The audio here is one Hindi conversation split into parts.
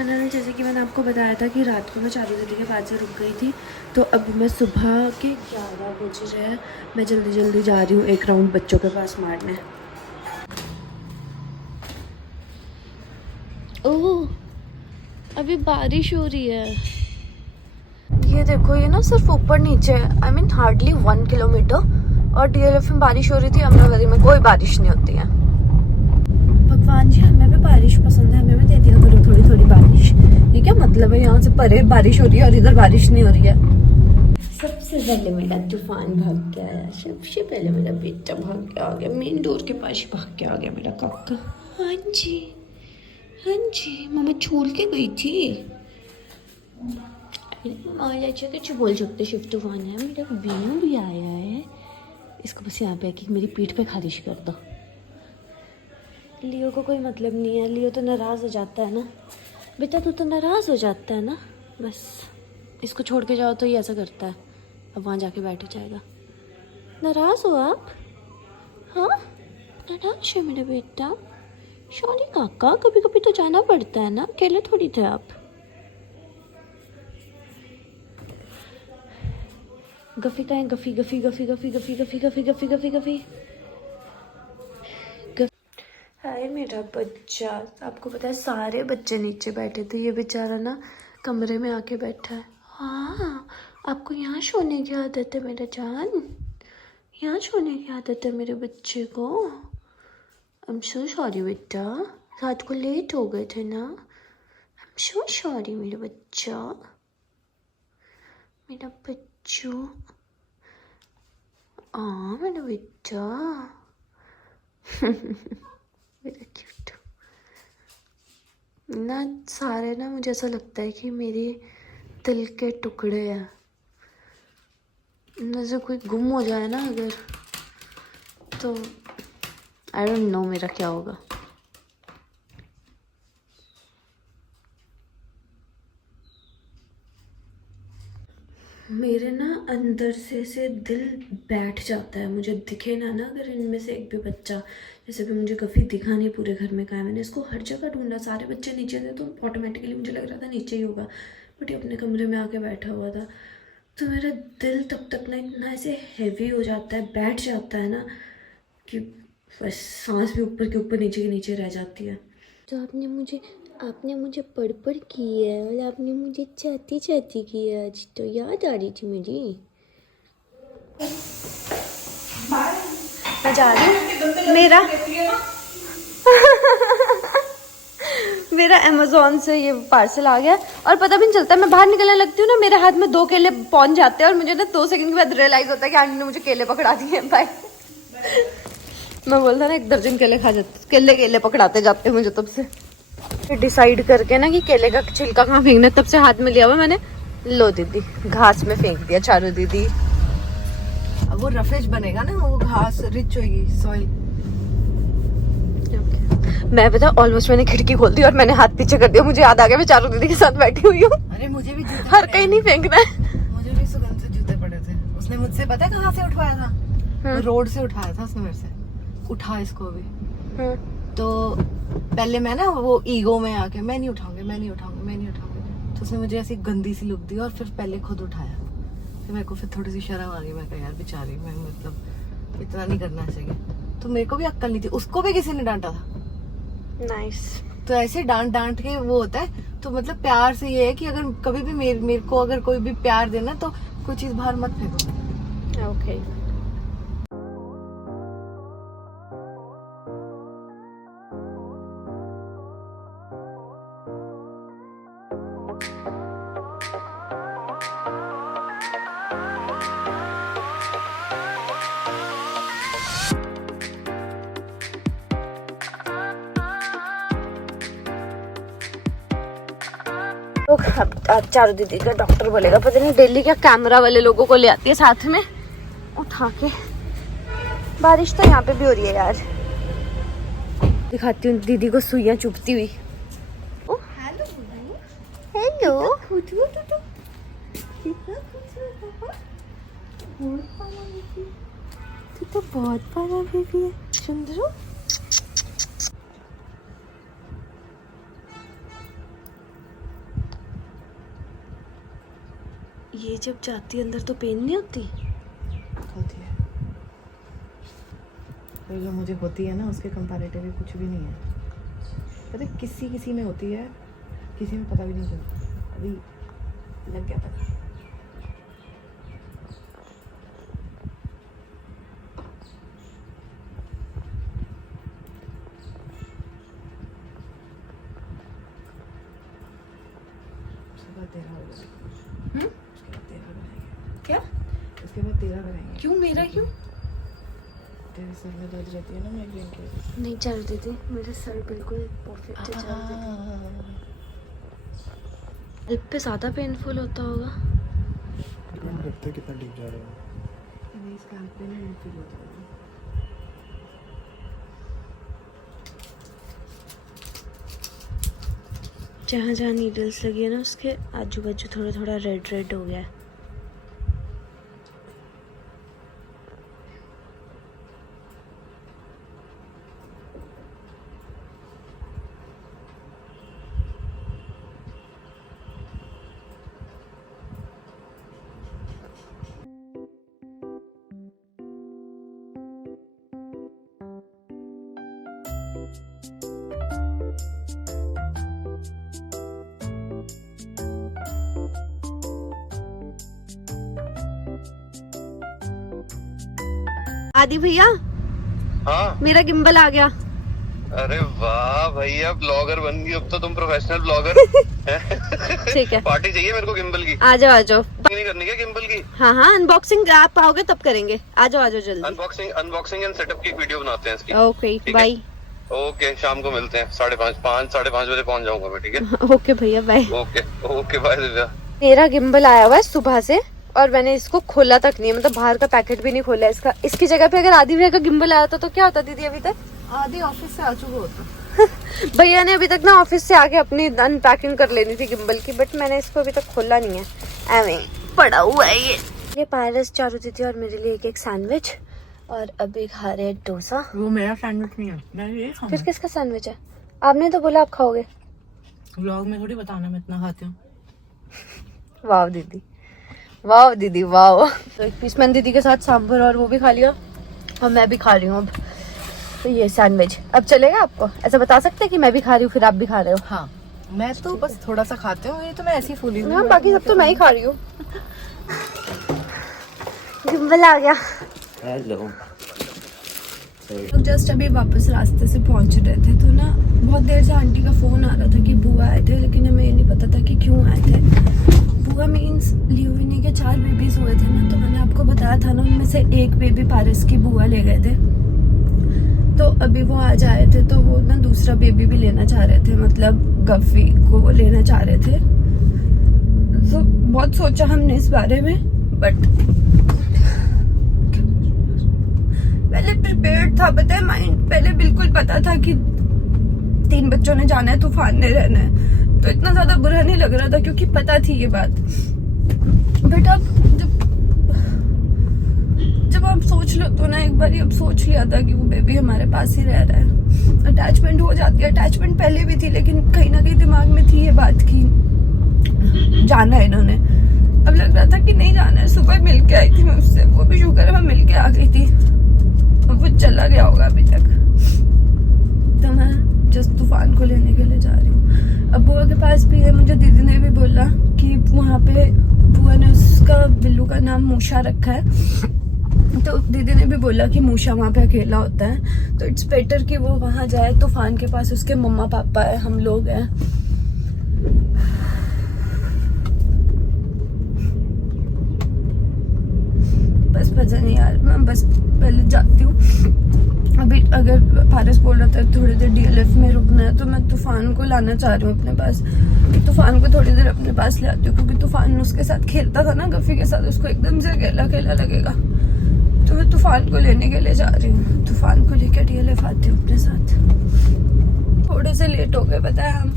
चैनल। जैसे कि मैंने आपको बताया था कि रात को मैं चालू दीदी के पास से रुक गई थी, तो अब मैं सुबह के 11 बज रहे हैं। मैं जल्दी जल्दी जा रही हूँ एक राउंड बच्चों के पास मारने। ओह, अभी बारिश हो रही है। ये देखो, ये ना सिर्फ ऊपर नीचे है, आई मीन हार्डली 1 किलोमीटर। और डीएलएफ में बारिश हो रही थी, अमरावती में कोई बारिश नहीं होती है। भगवान जी, हमें भी बारिश पसंद है, हमें भी दे दिया करो थोड़ी थोड़ी बारिश। ये क्या मतलब है, यहाँ से परे बारिश हो रही है और इधर बारिश नहीं हो रही है। सबसे पहले मेरा तूफान भाग के आया, सबसे पहले मेरा बेटा भाग के आ गया, मेन डोर के पास ही भाग के आ गया मेरा काका। हाँ जी, हाँ जी, मम्मा छोड़ के गई थी। आज अच्छा कुछ बोल सकते, शिव तूफान है, मेरा बीनू भी आया है। इसको बस यहाँ पे आके मेरी पीठ पे खारिश कर दो। लियो को कोई मतलब नहीं है, लियो तो नाराज़ हो जाता है ना। बेटा तू तो नाराज़ हो जाता है ना, बस इसको छोड़ के जाओ तो ये ऐसा करता है। अब वहाँ जाके बैठ जाएगा। नाराज़ हो आप? हाँ, नाराज़ है मेरा बेटा। सॉरी काका, कभी कभी तो जाना पड़ता है ना, अकेले थोड़ी थे आप। गफी का है, गफी गफी गफी गफी गफी गफी गफी गफी गफी गफी। हाय मेरा बच्चा। आपको पता है सारे बच्चे नीचे बैठे थे, ये बेचारा ना कमरे में आके बैठा है। हाँ, आपको यहाँ सोने की आदत है मेरा जान, यहाँ सोने की आदत है मेरे बच्चे को। आई एम सो सॉरी बेटा, रात को लेट हो गए थे ना। आई एम सो सॉरी मेरा बच्चा, मेरा बच्चू। मेरा बेटा मेरा क्यूट ना। सारे ना मुझे ऐसा लगता है कि मेरे दिल के टुकड़े हैं। इनमें से कोई गुम हो जाए ना अगर, तो आई डोंट नो मेरा क्या होगा। मेरे ना अंदर से दिल बैठ जाता है, मुझे दिखे ना अगर इनमें से एक भी बच्चा। जैसे भी मुझे कभी दिखा नहीं पूरे घर में, कहा है मैंने इसको हर जगह ढूंढा, सारे बच्चे नीचे थे तो ऑटोमेटिकली मुझे लग रहा था नीचे ही होगा, बट ये अपने कमरे में आके बैठा हुआ था। तो मेरा दिल तब तक ना इतना ऐसे हैवी हो जाता है, बैठ जाता है ना, कि बस सांस भी ऊपर के ऊपर नीचे के नीचे रह जाती है। तो आपने मुझे पढ़ की है और आपने मुझे चाहती की है, आज तो याद आ रही थी मेरी। मैं जा रही हूँ। मेरा अमेज़ॉन से ये पार्सल आ गया और पता भी नहीं चलता, मैं बाहर निकलने लगती हूँ ना, मेरे हाथ में 2 केले पहुंच जाते हैं और मुझे ना 2 सेकंड के बाद रियलाइज होता है कि आंटी ने मुझे केले पकड़ा दिए हैं। भाई मैं बोलता ना 1 दर्जन केले खा जाते, केले पकड़ाते जाते हैं मुझे तब से। डिसाइड करके ना कि केले का छिलका कहाँ फेंकना है, तब से हाथ में लिया हुआ मैंने। लो दीदी, घास में फेंक दिया। चारू दीदी, अब वो रफेज बनेगा ना, वो घास रिच होगी सॉइल। मैं पता ऑलमोस्ट मैंने खिड़की खोल दी और मैंने हाथ पीछे कर दिया। मुझे याद आ गया मैं चारू दीदी के साथ बैठी हुई हूँ। अरे मुझे भी जूते हर कहीं नहीं फेंकना है। मुझे भी सुगंध से जूते पड़े थे। उसने मुझसे पता है कहाँ से उठवाया था? रोड से उठाया था उसने मेरे से। उठा इसको भी। तो पहले मैं ना वो ईगो में आके मैं नहीं उठाऊंगी। तो उसने मुझे ऐसी गंदी सी लुक दी और फिर पहले खुद उठाया। फिर मेरे को फिर थोड़ी सी शर्म आ गई। मैं कहा यार बेचारी, मैं मतलब इतना नहीं करना चाहिए। तो मेरे को भी अक्ल नहीं थी, उसको भी किसी ने डांटा था। नाइस। तो ऐसे डांट के वो होता है। तो मतलब प्यार से ये है कि अगर कभी भी मेरे को अगर कोई भी प्यार देना तो कोई चीज बाहर मत फेंको। ओके। अब चारू दीदी का डॉक्टर बोलेगा, पता नहीं डेली क्या कैमरा वाले लोगों को ले आती है साथ में उठा के। बारिश तो यहाँ पे भी हो रही है यार। दिखाती हूँ दीदी को सुइयां चुभती हुई। हेलो, तू तो बहुत प्यारा बेबी है। सुंदरू ये जब जाती है अंदर तो पेन नहीं होती? होती है, पर जो मुझे होती है ना उसके कंपैरेटिव कुछ भी नहीं है। पता है किसी किसी में होती है, किसी में पता भी नहीं चलता। अभी लग गया पता। क्या? उसके बाद 13 कराएंगे। क्यों? मेरा क्यों? तेरे सर में दर्द रहती है ना माइग्रेन की। नहीं चल दीदी, मेरा सर बिल्कुल परफेक्ट है, चल दीदी। लिप पे ज़्यादा पेनफुल होता होगा। डिपेंड करता है कितना डीप जा रहे हो। नहीं स्कैल्प पे नहीं फील होता है। जहाँ जहाँ नीडल्स लगी है ना उसके आजू बाजू थोड़ा थोड़ा रेड रेड हो गया है। आदि भैया, हाँ। मेरा गिम्बल आ गया। अरे वाह भैया, ब्लॉगर बन गई अब तो तुम, प्रोफेशनल ब्लॉगर। ठीक है, पार्टी चाहिए मेरे को गिम्बल की। आ जाओ आ जाओ। नहीं करनी क्या गिम्बल की? हाँ हाँ, अनबॉक्सिंग आप आओगे तब करेंगे। आ जाओ जल्दी। अनबॉक्सिंग एंड सेटअप की वीडियो बनाते हैं इसकी। Okay bye. ओके, शाम को मिलते हैं 5:30 बजे पहुंच जाऊंगा मैं, ठीक है? ओके भैया बाय। Okay bye Divya. मेरा गिम्बल आया हुआ है सुबह से और मैंने इसको खोला तक नहीं है, मतलब बाहर का पैकेट भी नहीं खोला है इसका। इसकी जगह पे अगर आदि भैया का गिम्बल आया था तो क्या होता दीदी अभी तक? आदि ऑफिस से आ चुका होता। भैया ने अभी तक ना ऑफिस से आके अपनी अनपैकिंग कर लेनी थी गिम्बल की, बट मैंने इसको अभी तक खोला नहीं है। एवं पड़ा हुआ है ये पारस, चारू दीदी और मेरे लिए एक सैंडविच, और अभी खा रहे हैं डोसा। वो मेरा सैंडविच नहीं है, मैं ये खाऊंगा। फिर किसका सैंडविच है? आपने तो बोला आप खाओगे। व्लॉग में थोड़ी बताना मैं इतना खाती हूँ। वाह दीदी, वाह दीदी वाह। तो एक पीस मैंने दीदी के साथ सांभर और वो भी खा लिया, और मैं भी खा रही हूँ अब। तो ये सैंडविच अब चलेगा आपको? ऐसा बता सकते हैं कि मैं भी खा रही हूँ फिर आप भी खा रहे हो? हाँ, मैं तो बस थोड़ा सा खाती हूँ, ये तो मैं ऐसी फूली हूँ। हाँ, बाकी सब तो मैं ही खा रही हूँ। गिम्बल आ गया। हेलो। लोग जस्ट अभी वापस रास्ते से पहुंच रहे थे, तो ना बहुत देर से आंटी का फोन आ रहा था कि बुआ आए थे, लेकिन हमें ये नहीं पता था कि क्यों आए थे। बुआ मीन्स लियोविनी के 4 बेबीज हुए थे ना, तो मैंने आपको बताया था ना, उनमें से एक बेबी पारस की बुआ ले गए थे। तो अभी वो आज आए थे, तो वो ना दूसरा बेबी भी लेना चाह रहे थे, मतलब गफी को वो लेना चाह रहे थे। तो बहुत सोचा हमने इस बारे में, बट पहले प्रिपेयर्ड था, पता है माइंड पहले बिल्कुल पता था कि 3 बच्चों ने जाना है, तूफान ने रहना है, तो इतना ज्यादा बुरा नहीं लग रहा था क्योंकि पता थी ये बात। बट अब जब आप सोच लो तो ना, एक बार अब सोच लिया था कि वो बेबी हमारे पास ही रह रहा है, अटैचमेंट हो जाती है। अटैचमेंट पहले भी थी, लेकिन कहीं ना कहीं दिमाग में थी ये बात कि जाना है इन्होंने। अब लग रहा था कि नहीं जाना है। सुबह मिल के आई थी मैं उससे, वो भी शुक्र है मैं मिल के आ गई थी, वो चला गया होगा अभी तक। तो मैं जस्ट तूफान को लेने के लिए जा रही हूँ। अब बुआ के पास भी है, मुझे दीदी ने भी बोला कि वहाँ पे बुआ ने उसका बिल्लू का नाम मूषा रखा है, तो दीदी ने भी बोला कि मूषा वहाँ पे अकेला होता है, तो इट्स बेटर कि वो वहाँ जाए। तूफान के पास उसके मम्मा पापा है, हम लोग हैं। बस पता नहीं यार, मैं बस पहले जाती हूँ। अभी अगर पारस बोल रहा था थोड़ी देर DLF में रुकना है, तो मैं तूफान को लाना चाह रही हूँ अपने पास। तूफान को थोड़ी देर अपने पास ले आती हूँ, क्योंकि तूफान उसके साथ खेलता था ना गफी के साथ, उसको एकदम से अकेला अकेला लगेगा। तो मैं तूफान को लेने के लिए जा रही हूँ। तूफान को लेकर DLF आती हूँ अपने साथ। थोड़े से लेट हो गए पता है हम।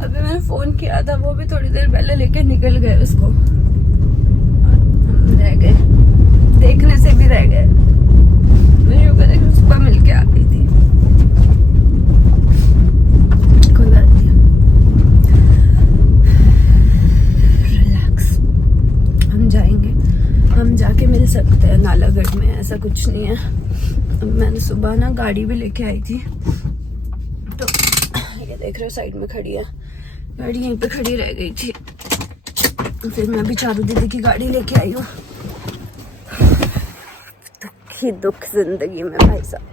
अभी मैंने फोन किया था, वो भी थोड़ी देर पहले लेके निकल गए उसको, हम रह गए, देखने से भी रह गए। मुझे सुबह मिल के आ गई थी, कोई बात नहीं। रिलैक्स। हम ऐसा कुछ नहीं है। मैंने सुबह ना गाड़ी भी लेके आई थी, तो ये देख रहे हो साइड में खड़ी है गाड़ी, यहीं पे खड़ी रह गई थी, फिर मैं अभी चारू दीदी की गाड़ी लेके आई हूँ। दुख ही दुख जिंदगी में भाई साहब।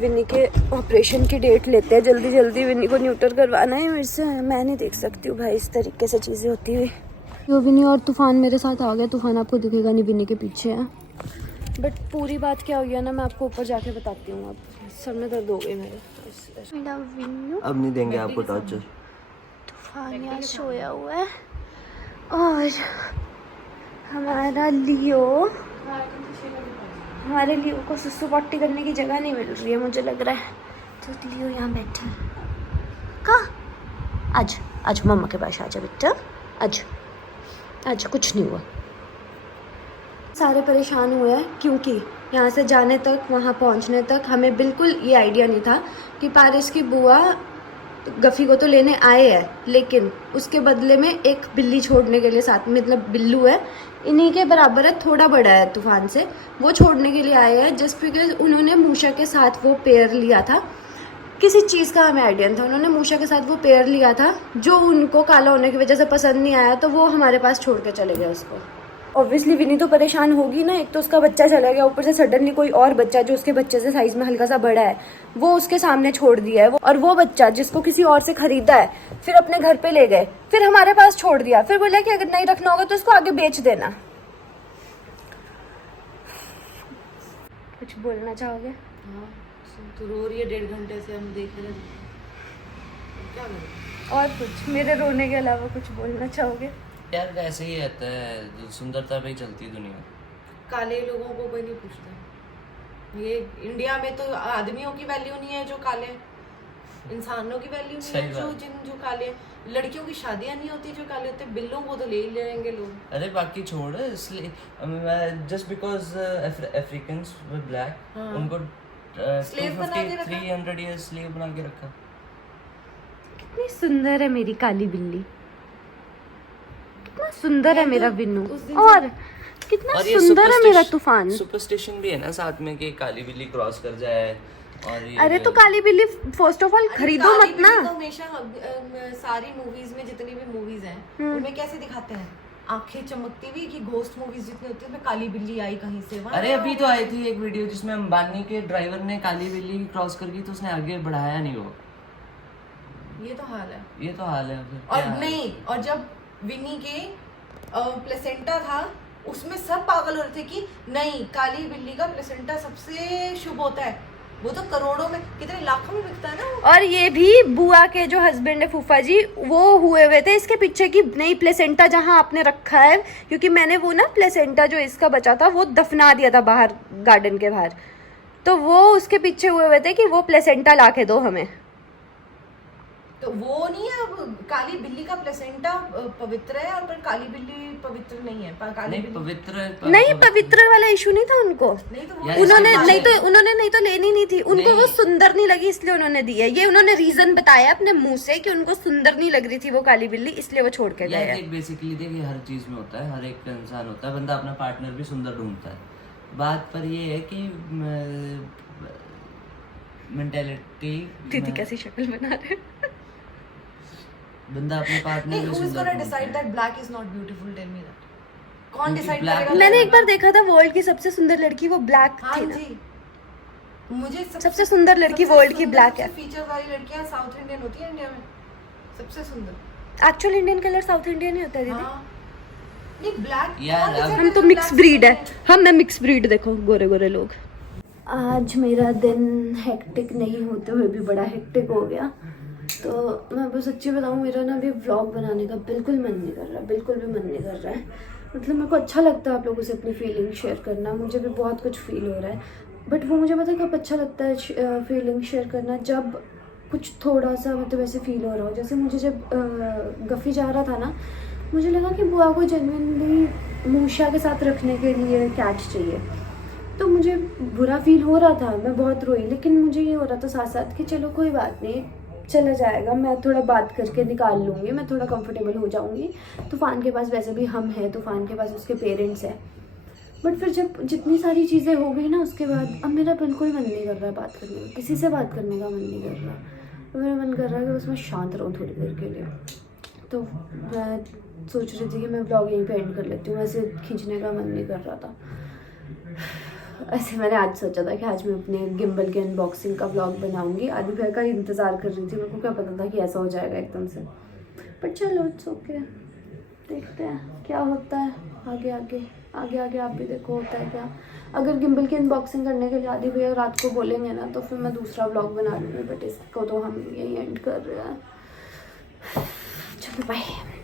विन्नी के ऑपरेशन की डेट लेते हैं जल्दी जल्दी, विन्नी को न्यूटर करवाना है मेरे से। मैं नहीं देख सकती हूँ भाई इस तरीके से चीज़ें होती हुई। तो विन्नी और तूफान मेरे साथ आ गया, तूफान आपको दिखेगा नहीं, विन्नी के पीछे है। बट पूरी बात क्या हुई है ना, मैं आपको ऊपर जाके बताती हूँ। अब सर में दर्द हो गई मेरे। मेरा विन्नू अब नहीं देंगे आपको टॉर्चर। तूफान यहाँ सोया हुआ है और हमारा लियो, हमारे लियो को सुसु पट्टी करने की जगह नहीं मिल रही है मुझे लग रहा है, तो लियो यहाँ बैठा है। कहाँ? आज आज मम्मा के पास आजा बेटा, आज आज कुछ नहीं हुआ। सारे परेशान हुए हैं क्योंकि यहाँ से जाने तक, वहाँ पहुँचने तक हमें बिल्कुल ये आइडिया नहीं था कि पारिस की बुआ गफ़ी को तो लेने आए हैं, लेकिन उसके बदले में एक बिल्ली छोड़ने के लिए साथ में, मतलब बिल्लू है इन्हीं के बराबर है, थोड़ा बड़ा है तूफान से, वो छोड़ने के लिए आए हैं। जस्ट बिकॉज उन्होंने मूषा के साथ वो पेयर लिया था, किसी चीज़ का हमें आइडिया नहीं था, उन्होंने मूषा के साथ वो पेयर लिया था जो उनको काला होने की वजह से पसंद नहीं आया, तो वो हमारे पास छोड़ के चले गए उसको। ऑब्वियसली विनी तो परेशान होगी ना, एक तो उसका बच्चा चला गया, ऊपर से सडनली कोई और बच्चा जो उसके बच्चे से साइज में हल्का सा बड़ा है वो उसके सामने छोड़ दिया है, और वो बच्चा जिसको किसी और से खरीदा है फिर अपने घर पे ले गए, फिर हमारे पास छोड़ दिया, फिर बोला कि अगर नहीं रखना होगा तो इसको आगे बेच देना। कुछ बोलना चाहोगे? हाँ, तो रो रही है 1.5 घंटे से, हम देख रहे हैं, क्या करें? और कुछ मेरे रोने के अलावा कुछ बोलना चाहोगे? यार वैसे ही रहता है, सुंदरता पे ही चलती है दुनिया। काले लोगों को कोई नहीं पूछता। ये इंडिया में तो आदमियों की वैल्यू नहीं है जो काले, इंसानों की वैल्यू नहीं है जो काले, लड़कियों की शादियां नहीं होती जो काले होते, बिल्लों को तो ले ही लेंगे लोग। अरे बाकी छोड़, इसलिए just because Africans with black उनको 300 इयर्स स्लेव बना के रखा। कितनी सुंदर है मेरी काली बिल्ली, कितना सुंदर है मेरा विन्नू, और कितना सुंदर है मेरा तूफान। सुपरस्टिशन भी है ना साथ में कि काली बिल्ली क्रॉस कर जाए। और अरे तो काली बिल्ली फर्स्ट ऑफ ऑल खरीदो मत ना। हमेशा सारी मूवीज में, जितनी भी मूवीज हैं उनमें कैसे दिखाते हैं, आंखें चमकती हुई, कि घोस्ट मूवीज जितनी होती है उसमें काली बिल्ली आई कहीं से। अरे अभी तो आई थी एक वीडियो जिसमें अंबानी के ड्राइवर ने काली बिल्ली क्रॉस कर गई तो उसने आगे बढ़ाया नहीं वो। ये तो हाल है, ये तो हाल है। और नहीं, और जब विनी के प्लेसेंटा था उसमें सब पागल हो रहे थे कि नहीं, काली बिल्ली का प्लेसेंटा सबसे शुभ होता है, वो तो करोड़ों में, कितने लाखों में बिकता है ना वो। और ये भी बुआ के जो हस्बैंड है फूफा जी, वो हुए हुए थे इसके पीछे की नई प्लेसेंटा जहाँ आपने रखा है, क्योंकि मैंने वो ना प्लेसेंटा जो इसका बचा था वो दफना दिया था बाहर गार्डन के बाहर, तो वो उसके पीछे हुए हुए थे कि वो प्लेसेंटा ला के दो हमें। तो वो नहीं है, अब काली बिल्ली का प्लेसेंटा पवित्र है, और पर काली बिल्ली पवित्र नहीं है। काली नहीं बिल्ली नहीं, पवित्र वाला इशू नहीं था उनको, नहीं तो उन्होंने नहीं तो लेनी नहीं थी उनको, वो सुंदर नहीं लगी इसलिए उन्होंने दी है। ये उन्होंने रीजन बताया अपने मुंह से कि उनको सुंदर नहीं लग रही थी वो काली बिल्ली, इसलिए वो छोड़ के गए हैं। बेसिकली देखिए हर चीज में होता है, हर एक इंसान होता है, बंदा अपना पार्टनर भी सुंदर ढूंढता है। बात पर ये है कि मेंटालिटी, दीदी कैसी शक्ल बना रहे, बंदा अपने पार्टनर भी सुंदर ढूंढता है। Decide that black is not beautiful, tell me that. कौन डिसाइड करेगा? मैंने एक बार देखा था वर्ल्ड की सबसे सुंदर लड़की वो ब्लैक थी ना। जी, मुझे सबसे सुंदर लड़की वर्ल्ड की ब्लैक है। फीचर वाली लड़कियां साउथ इंडियन होती है इंडिया में, सबसे सुंदर। Actual Indian colour South Indian ही होता है दीदी। हाँ, नहीं ब्लैक यार, हम तो मिक्स ब्रीड है, हम ना मिक्स ब्रीड, देखो गोरे गोरे लोग। आज मेरा दिन हेक्टिक नहीं होते हुए भी बड़ा हेक्टिक हो गया, तो मैं बस सच्ची बताऊँ, मेरा ना अभी व्लॉग बनाने का बिल्कुल मन नहीं कर रहा, बिल्कुल भी मन नहीं कर रहा है। मतलब मेरे को अच्छा लगता है आप लोगों से अपनी फीलिंग शेयर करना, मुझे भी बहुत कुछ फील हो रहा है, बट वो मुझे पता कब अच्छा लगता है फीलिंग शेयर करना, जब कुछ थोड़ा सा मतलब ऐसे फील हो रहा हो। जैसे मुझे जब गफ़ी जा रहा था ना, मुझे लगा कि बुआ को जेन्युइनली मूषा के साथ रखने के लिए कैट चाहिए, तो मुझे बुरा फील हो रहा था, मैं बहुत रोई, लेकिन मुझे ये हो रहा था साथ साथ कि चलो कोई बात नहीं, चला जाएगा, मैं थोड़ा बात करके निकाल लूँगी, मैं थोड़ा कंफर्टेबल हो जाऊँगी। तूफान के पास वैसे भी हम हैं, तूफान के पास उसके पेरेंट्स हैं, बट फिर जब जितनी सारी चीज़ें हो गई ना उसके बाद अब मेरा बिल्कुल मन नहीं कर रहा है बात करने का, किसी से बात करने का मन नहीं कर रहा। तो मेरा मन कर रहा है कि बस मैं शांत रहूँ थोड़ी देर के लिए। तो मैं सोच रही थी कि मैं ब्लॉग यहीं पे एंड कर लेती हूँ, वैसे खींचने का मन नहीं कर रहा था। ऐसे मैंने आज सोचा था कि आज मैं अपने गिम्बल के अनबॉक्सिंग का ब्लॉग बनाऊंगी। आदि भाई का इंतज़ार कर रही थी, मेरे को क्या पता था कि ऐसा हो जाएगा एकदम से। बट चलो इट्स ओके, देखते हैं क्या होता है आगे आगे आगे आगे। आप भी देखो होता है क्या। अगर गिम्बल की अनबॉक्सिंग करने के लिए आदि भैया रात को बोलेंगे ना तो फिर मैं दूसरा ब्लॉग बना लूँगी, बट इसको तो हम यही एंड कर रहे हैं। चलो बाय।